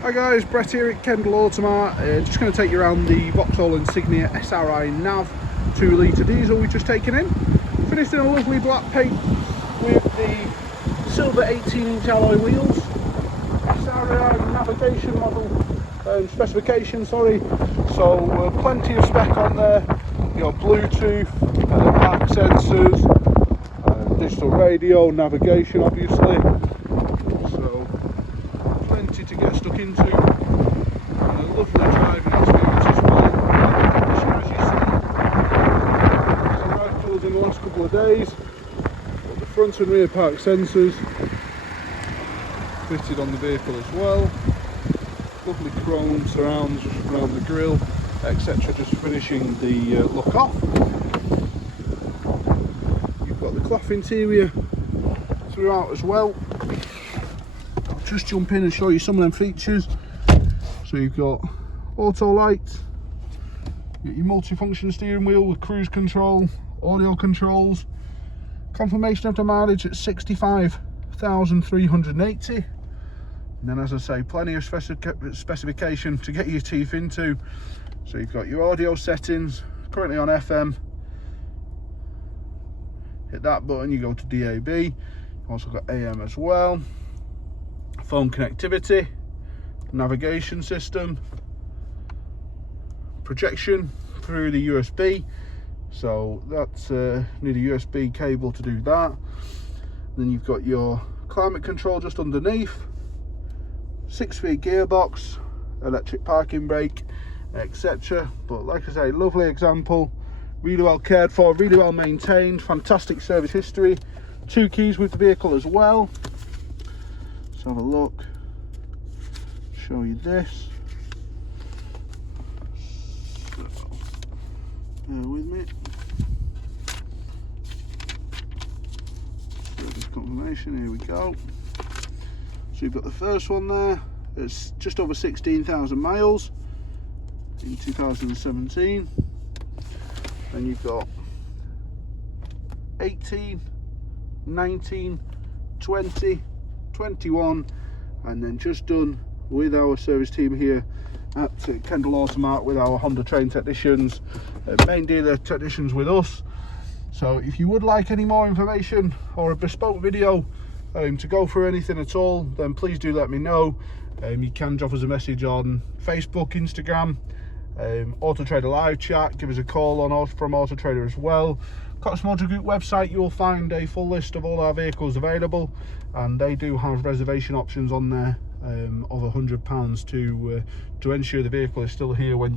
Hi guys, Brett here at Kendal Automart. Just going to take you around the Vauxhall Insignia SRI Nav 2 litre diesel we've just taken in. Finished in a lovely black paint with the silver 18-inch alloy wheels. SRI navigation model specification, sorry. So plenty of spec on there. Your Bluetooth, park sensors, digital radio, navigation obviously. So plenty to get stuck into. Lovely driving experience as well. As you see, some right colours in the last couple of days. Got the front and rear park sensors fitted on the vehicle as well. Lovely chrome surrounds around the grille, etc. Just finishing the look off. You've got the cloth interior throughout as well. I'll just jump in and show you some of them features. So you've got auto lights, your multi-function steering wheel with cruise control, audio controls, confirmation of the mileage at 65,380, and then, as I say, plenty of specification to get your teeth into. So you've got your audio settings, currently on FM. Hit that button, you go to DAB. You've also got AM as well. Phone connectivity, navigation system, projection through the USB. So that's need a USB cable to do that. Then you've got your climate control just underneath, 6-speed gearbox, electric parking brake, etc. But like I say, lovely example, really well cared for, really well maintained, fantastic service history. 2 keys with the vehicle as well. Let's have a look, show you this. So, bear with me. Service confirmation, here we go. So you've got the first one there, it's just over 16,000 miles in 2017. Then you've got 18, 19, 20, 21, and then just done with our service team here at Kendal Automart with our Honda trained technicians, main dealer technicians with us. So if you would like any more information or a bespoke video to go through anything at all, then please do let me know. You can drop us a message on Facebook, Instagram, Auto Trader live chat, give us a call on us from Auto Trader as well. Cox Motor Group website, you'll find a full list of all our vehicles available, and they do have reservation options on there of £100 to ensure the vehicle is still here when you